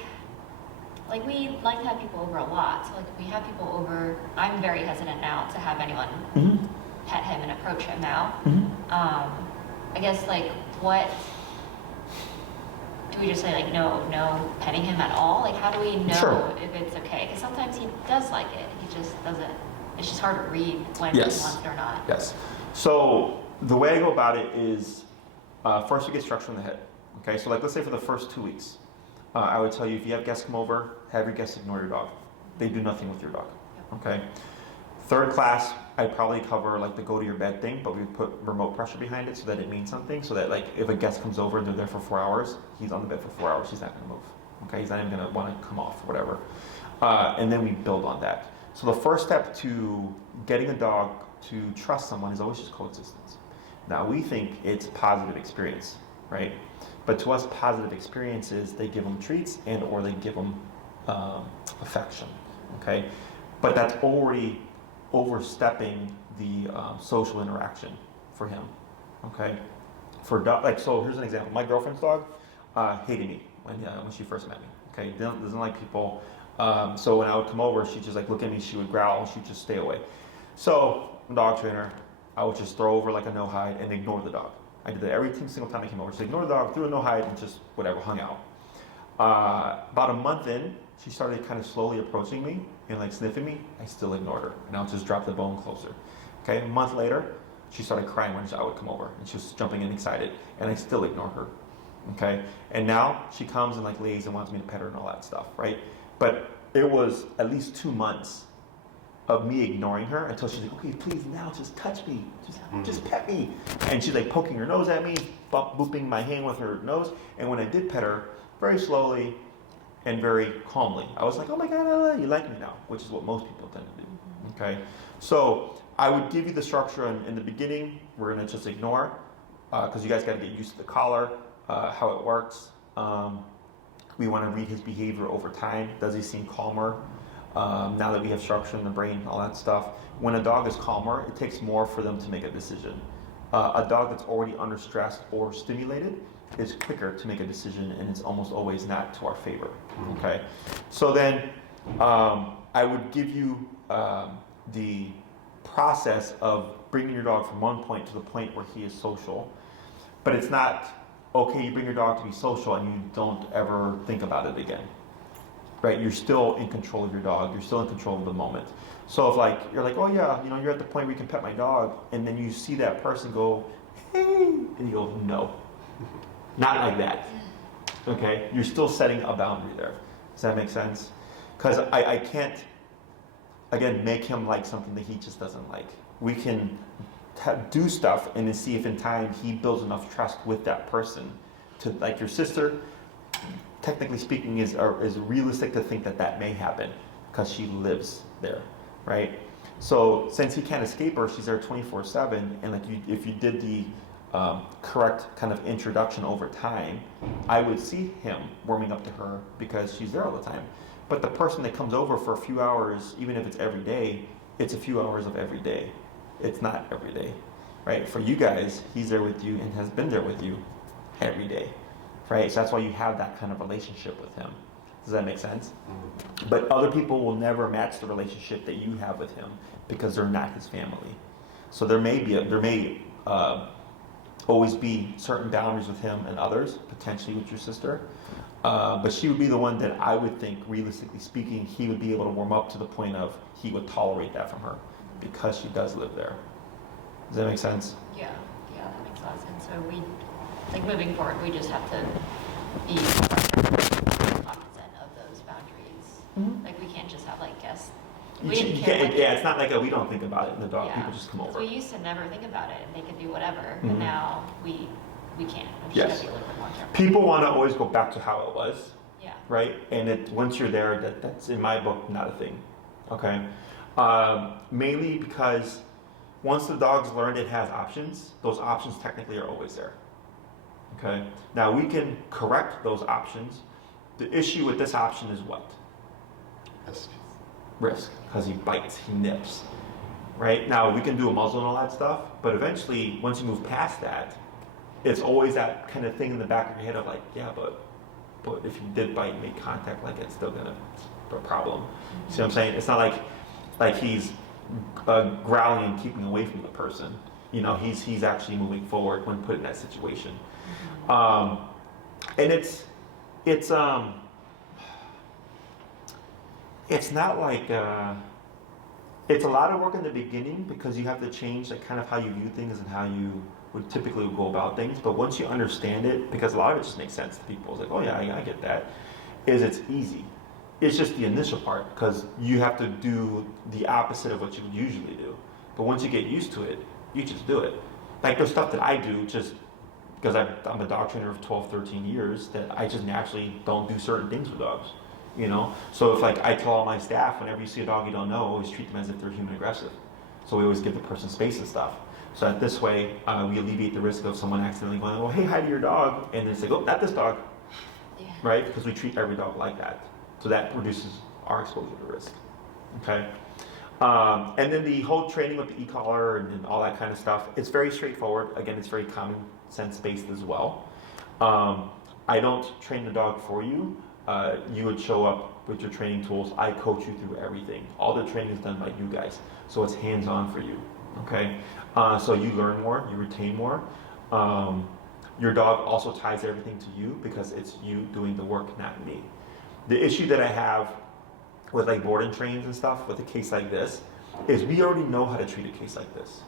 like to have people over a lot. So like if we have people over, I'm very hesitant now to have anyone pet him and approach him now. I guess like what do we just say, like, no petting him at all? Like, how do we know if it's okay? Because sometimes he does like it. He just doesn't. It's just hard to read when he wants it or not. Yes. So the way I go about it is, first we get structure in the head. Okay, so like let's say for the first 2 weeks, I would tell you, if you have guests come over, have your guests ignore your dog. They do nothing with your dog. Okay. Third class, I'd probably cover like the go to your bed thing, but we put remote pressure behind it so that it means something, so that like if a guest comes over and they're there for 4 hours, he's on the bed for 4 hours, he's not gonna move. Okay, he's not even gonna wanna come off or whatever. And then we build on that. So the first step to getting a dog to trust someone is always just coexistence. Now we think it's positive experience, right? But to us, positive experiences, they give them treats and or they give them affection, okay? But that's already overstepping the social interaction for him, okay? For dog, like, so here's an example. My girlfriend's dog hated me when she first met me, okay? Doesn't like people. So when I would come over, she'd just like look at me, she would growl, she'd just stay away. So, I'm a dog trainer, I would just throw over like a no hide and ignore the dog. I did that every single time I came over. Just ignore the dog, threw a no hide, and just whatever, hung out. About a month in, she started kind of slowly approaching me and like sniffing me. I still ignored her, and I would just drop the bone closer. Okay, a month later, she started crying when I would come over, and she was jumping in excited, and I still ignore her. Okay, and now she comes and like lays and wants me to pet her and all that stuff, right? But it was at least 2 months of me ignoring her until she's like, okay, please now just touch me, just pet me. And she's like poking her nose at me, booping my hand with her nose. And when I did pet her, very slowly and very calmly, I was like, oh my God, you like me now, which is what most people tend to do, okay? So I would give you the structure in the beginning. We're gonna just ignore, because you guys gotta get used to the collar, how it works. We wanna read his behavior over time. Does he seem calmer? Now that we have structure in the brain, all that stuff. When a dog is calmer, it takes more for them to make a decision. A dog that's already under stress or stimulated is quicker to make a decision, and it's almost always not to our favor, okay? So then I would give you the process of bringing your dog from one point to the point where he is social, but it's not, okay, you bring your dog to be social and you don't ever think about it again. Right, you're still in control of your dog. You're still in control of the moment. So if like you're like, oh yeah, you're at the point where you can pet my dog, and then you see that person go, hey, and you go, no, not like that. Okay, you're still setting a boundary there. Does that make sense? Because I can't, again, make him like something that he just doesn't like. We can do stuff and then see if in time he builds enough trust with that person to, like your sister, technically speaking, is realistic to think that that may happen because she lives there, right? So since he can't escape her, she's there 24/7, and like if you did the correct kind of introduction over time, I would see him warming up to her because she's there all the time. But the person that comes over for a few hours, even if it's every day, it's a few hours of every day. It's not every day, right? For you guys, he's there with you and has been there with you every day, right? So that's why you have that kind of relationship with him. Does that make sense? Mm-hmm. But other people will never match the relationship that you have with him because they're not his family. So there may always be certain boundaries with him and others, potentially with your sister. But she would be the one that I would think, realistically speaking, he would be able to warm up to the point of he would tolerate that from her because she does live there. Does that make sense? Yeah, that makes a lot of sense. So we, like moving forward, we just have to be cognizant of those boundaries. Mm-hmm. Like we can't just have like guests. You We didn't can't- care. Like, yeah, it's not like we don't think about it in the dog. yeah. People just come over. We used to never think about it, and they could do whatever. Mhm. But now we can't. We just Yes. gotta be a little bit more careful. People want to always go back to how it was, Yeah. right? And once you're there, that's in my book not a thing. Okay, mainly because once the dog's learned it has options, those options technically are always there. Okay, now we can correct those options. The issue with this option is what? Yes. Risk, because he bites, he nips. Right now we can do a muzzle and all that stuff, but eventually once you move past that, it's always that kind of thing in the back of your head of like, yeah, but if you did bite and make contact, like it's still gonna be a problem. See what I'm saying? It's not like he's growling and keeping away from the person. You know, he's actually moving forward when put in that situation. And it's not like it's a lot of work in the beginning because you have to change like kind of how you view things and how you would typically go about things. But once you understand it, because a lot of it just makes sense to people, it's like, oh yeah, I get that. It's easy. It's just the initial part because you have to do the opposite of what you would usually do. But once you get used to it, you just do it. Like there's stuff that I do just because I'm a dog trainer of 12, 13 years that I just naturally don't do certain things with dogs. You know, so if like I tell all my staff, whenever you see a dog you don't know, always treat them as if they're human aggressive. So we always give the person space and stuff. So that this way we alleviate the risk of someone accidentally going, well, hey, hi to your dog, and then say, oh, not this dog, Yeah. right? Because we treat every dog like that. So that reduces our exposure to risk. Okay. And then the whole training with the e-collar and all that kind of stuff, it's very straightforward. Again, it's very common sense based as well. I don't train the dog for you. You would show up with your training tools. I coach you through everything. All the training is done by you guys. So it's hands-on for you, okay? So you learn more, you retain more. Your dog also ties everything to you because it's you doing the work, not me. The issue that I have with like board and trains and stuff with a case like this is we already know how to treat a case like this,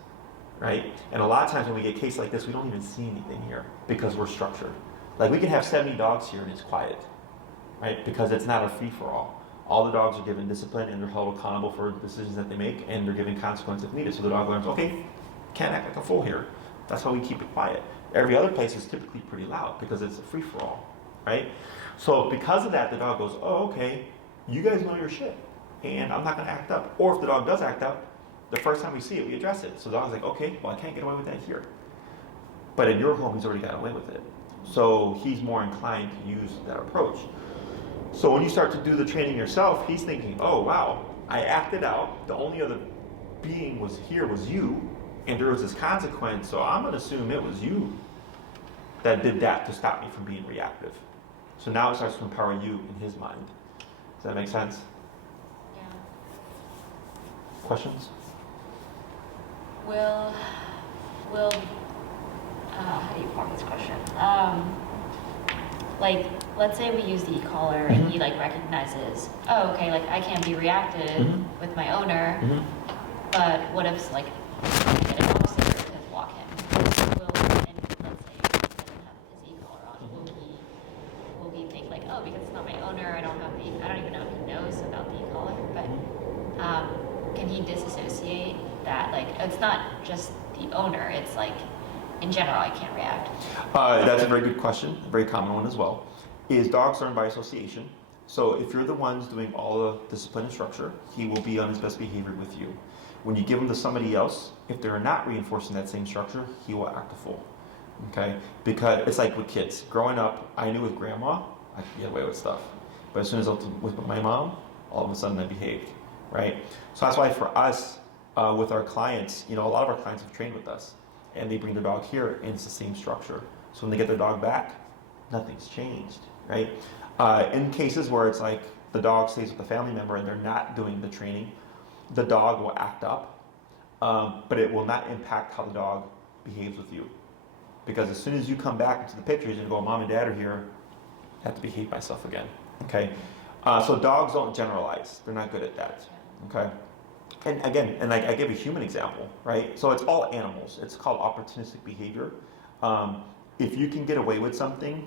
right? And a lot of times when we get a case like this, we don't even see anything here because we're structured. Like we can have 70 dogs here and it's quiet. Right? Because it's not a free-for-all. All the dogs are given discipline and they're held accountable for the decisions that they make and they're given consequence if needed. So the dog learns, okay, can't act like a fool here. That's how we keep it quiet. Every other place is typically pretty loud because it's a free-for-all, right? So because of that, the dog goes, oh, okay, you guys know your shit and I'm not gonna act up. Or if the dog does act up, the first time we see it, we address it. So the dog's like, okay, well I can't get away with that here. But in your home, he's already got away with it. So he's more inclined to use that approach. So when you start to do the training yourself, he's thinking, oh wow, I acted out. The only other being was you, and there was this consequence, so I'm gonna assume it was you that did that to stop me from being reactive. So now it starts to empower you in his mind. Does that make sense? Yeah. Questions? Will, how do you form this question? Like, let's say we use the e-collar and he like recognizes, oh, okay, like I can't be reactive with my owner, but what if like I get a dog sitter to walk him? And let's say he doesn't have his e-collar on, will he think like, oh, because it's not my owner, I don't even know if he knows about the e-collar, but can he disassociate that? Like, it's not just the owner, it's like, in general, I can't react. That's a very good question, a very common one as well. is dogs learn by association. So if you're the ones doing all the discipline and structure, he will be on his best behavior with you. When you give him to somebody else, if they're not reinforcing that same structure, he will act a fool. Okay? Because it's like with kids. Growing up, I knew with grandma, I could get away with stuff. But as soon as I was with my mom, all of a sudden I behaved. Right? So that's why for us, with our clients, a lot of our clients have trained with us. And they bring their dog here, and it's the same structure. So when they get their dog back, nothing's changed. Right? In cases where it's like the dog stays with the family member and they're not doing the training, the dog will act up, but it will not impact how the dog behaves with you. Because as soon as you come back into the picture, you go, Mom and Dad are here, I have to behave myself again. Okay? So dogs don't generalize. They're not good at that. Okay? And again, I give a human example, right? So it's all animals. It's called opportunistic behavior. If you can get away with something,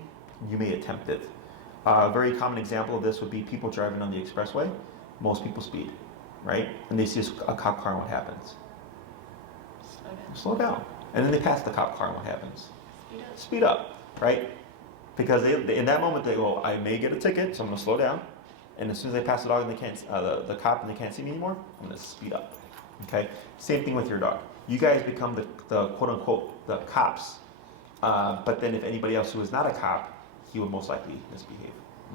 you may attempt it. A very common example of this would be people driving on the expressway. Most people speed, right? And they see a cop car and what happens? Slow down. And then they pass the cop car and what happens? Speed up, right? Because they in that moment they go, I may get a ticket, so I'm going to slow down. And as soon as they pass the dog and they can't, the cop and they can't see me anymore, I'm going to speed up. Okay? Same thing with your dog. You guys become the quote unquote the cops. But then if anybody else who is not a cop, he would most likely misbehave.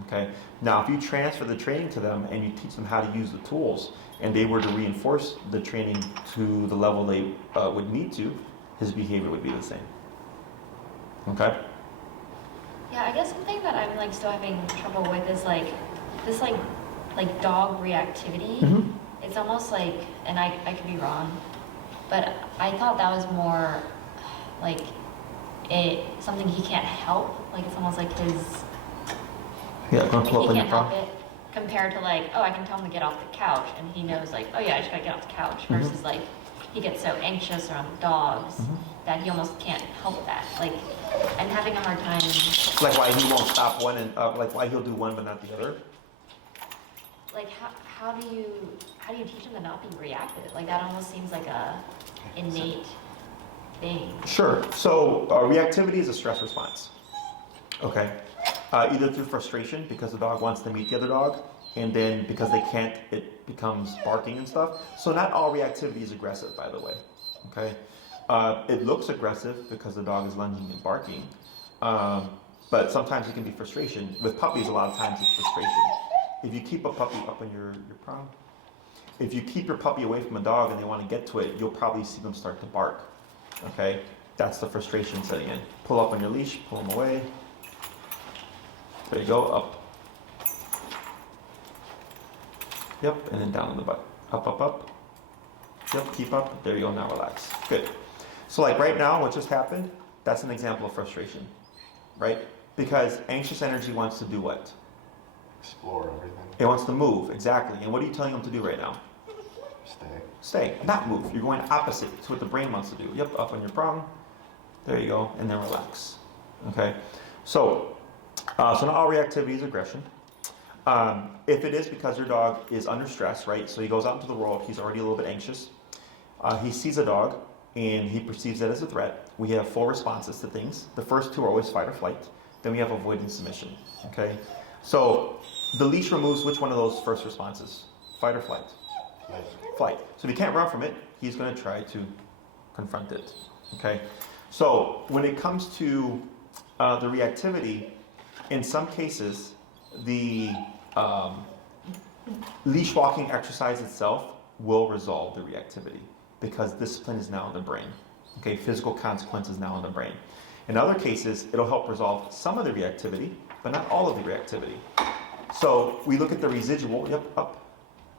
Okay? Now, if you transfer the training to them and you teach them how to use the tools, and they were to reinforce the training to the level they would need to, his behavior would be the same. Okay? Yeah, I guess something that I'm still having trouble with is this dog reactivity. Mm-hmm. It's almost like, and I could be wrong, but I thought that was more something he can't help. Like it's almost like his. Yeah, going to pull he up on your can't help phone. it compared to I can tell him to get off the couch and he knows oh yeah, I just gotta get off the couch versus he gets so anxious around dogs that he almost can't help that. I'm having a hard time. Like why he won't stop one and why he'll do one but not the other. How do you teach him to not be reactive? That almost seems like a innate thing. Sure. So reactivity is a stress response. Okay. Either through frustration because the dog wants to meet the other dog, and then because they can't, it becomes barking and stuff. So not all reactivity is aggressive, by the way. Okay. It looks aggressive because the dog is lunging and barking, but sometimes it can be frustration. With puppies, a lot of times it's frustration. If you keep a puppy up on your prong, if you keep your puppy away from a dog and they want to get to it, you'll probably see them start to bark. Okay, that's the frustration setting in. Pull up on your leash, pull them away. There you go, up. Yep, and then down on the butt. Up, up, up. Yep, keep up. There you go, now relax. Good. So right now, what just happened, that's an example of frustration, right? Because anxious energy wants to do what? Explore everything. It wants to move, exactly. And what are you telling them to do right now? Stay, not move. You're going opposite to what the brain wants to do. Yep, up on your prong. There you go, and then relax. Okay? So not all reactivity is aggression. If it is because your dog is under stress, right? So he goes out into the world, he's already a little bit anxious. He sees a dog, and he perceives that as a threat. We have 4 responses to things. The first 2 are always fight or flight. Then we have avoid and submission. Okay? So the leash removes which one of those first responses? Fight or flight? Flight. So if he can't run from it, he's going to try to confront it. Okay? So when it comes to the reactivity, in some cases, the leash walking exercise itself will resolve the reactivity because discipline is now in the brain. Okay, physical consequence is now in the brain. In other cases, it'll help resolve some of the reactivity, but not all of the reactivity. So we look at the residual. Yep, up.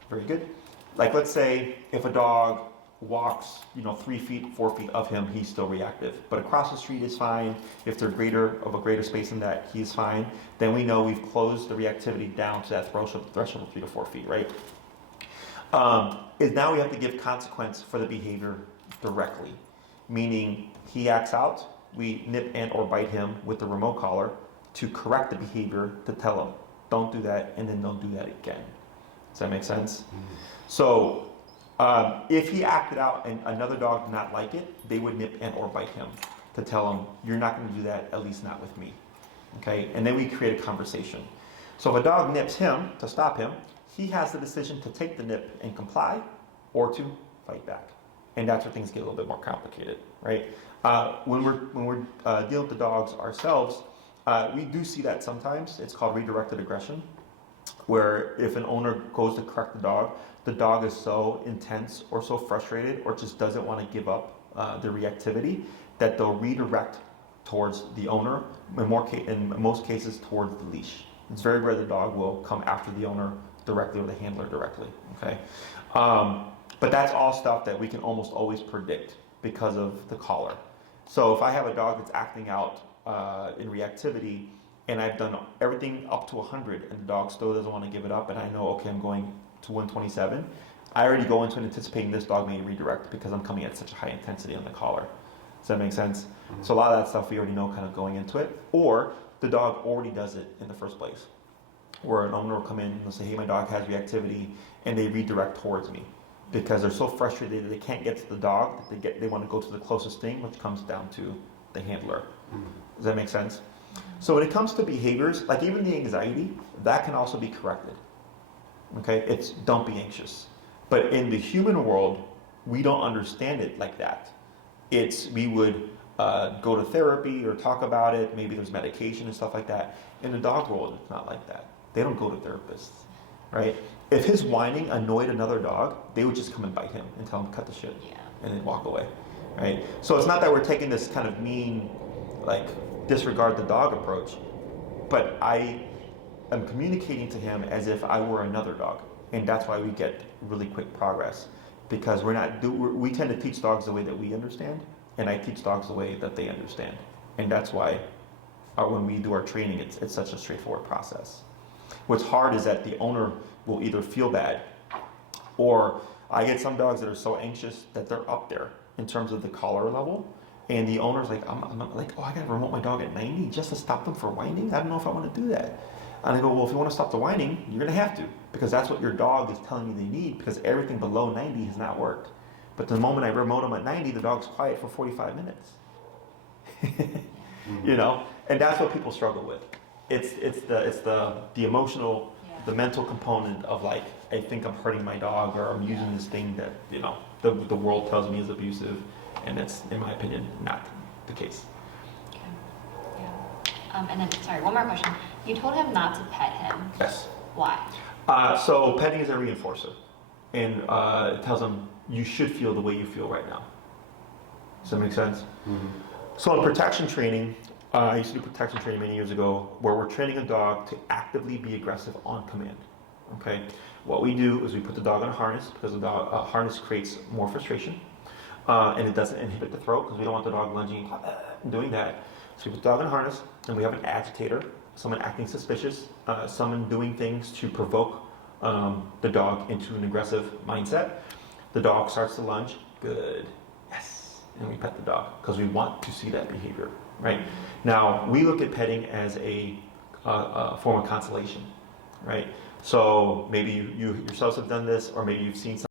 Very good. Let's say if a dog walks, 3 feet, 4 feet of him, he's still reactive. But across the street is fine. If they're of a greater space than that, he's fine. Then we know we've closed the reactivity down to that threshold of 3 to 4 feet, right? Is now we have to give consequence for the behavior directly. Meaning he acts out, we nip and or bite him with the remote collar to correct the behavior, to tell him, don't do that, and then don't do that again. Does that make sense? Mm-hmm. So if he acted out and another dog did not like it, they would nip and or bite him to tell him, you're not going to do that, at least not with me. Okay, and then we create a conversation. So if a dog nips him to stop him, he has the decision to take the nip and comply or to fight back. And that's where things get a little bit more complicated, right? When we're dealing with the dogs ourselves, we do see that sometimes. It's called redirected aggression, where if an owner goes to correct the dog is so intense or so frustrated or just doesn't want to give up the reactivity that they'll redirect towards the owner, in most cases towards the leash. It's very rare the dog will come after the owner directly or the handler directly, okay? But that's all stuff that we can almost always predict because of the collar. So if I have a dog that's acting out in reactivity and I've done everything up to 100 and the dog still doesn't want to give it up and I know, okay, I'm going to 127, I already go into it anticipating this dog may redirect because I'm coming at such a high intensity on the collar. Does that make sense? Mm-hmm. So a lot of that stuff we already know kind of going into it. Or the dog already does it in the first place. Where an owner will come in and they'll say, hey, my dog has reactivity, and they redirect towards me. Because they're so frustrated that they can't get to the dog, that they want to go to the closest thing, which comes down to the handler. Mm-hmm. Does that make sense? Mm-hmm. So when it comes to behaviors, like even the anxiety, that can also be corrected. Okay, it's don't be anxious. But in the human world, we don't understand it like that. We would go to therapy or talk about it, maybe there's medication and stuff like that. In the dog world, it's not like that. They don't go to therapists, right? If his whining annoyed another dog, they would just come and bite him and tell him to cut the shit and then walk away, right? So it's not that we're taking this kind of mean, like, disregard the dog approach, but I am communicating to him as if I were another dog. And that's why we get really quick progress, because we tend to teach dogs the way that we understand, and I teach dogs the way that they understand. And that's why when we do our training, it's such a straightforward process. What's hard is that the owner will either feel bad, or I get some dogs that are so anxious that they're up there in terms of the collar level, and the owner's like, I'm like, oh, I gotta remote my dog at 90 just to stop them from whining? I don't know if I want to do that. And I go, well, if you want to stop the whining, you're gonna have to, because that's what your dog is telling you they need, because everything below 90 has not worked. But the moment I remote them at 90, the dog's quiet for 45 minutes. You know, and that's what people struggle with. It's the emotional, the mental component of like, I think I'm hurting my dog, or I'm using this thing that, you know, the world tells me is abusive, and it's, in my opinion, not the case. Okay. Yeah. And then, sorry, one more question. You told him not to pet him. Yes. Why? So petting is a reinforcer, and it tells him you should feel the way you feel right now. Does that make sense? Mm-hmm. So in protection training, I used to do protection training many years ago, where we're training a dog to actively be aggressive on command. Okay, what we do is we put the dog on a harness, because the dog harness creates more frustration, and it doesn't inhibit the throat, because we don't want the dog lunging and doing that. So we put the dog on a harness, and we have an agitator, someone acting suspicious, someone doing things to provoke the dog into an aggressive mindset. The dog starts to lunge, good, yes, and we pet the dog, because we want to see that behavior. Right? Now, we look at petting as a form of consolation, right? So maybe you yourselves have done this, or maybe you've seen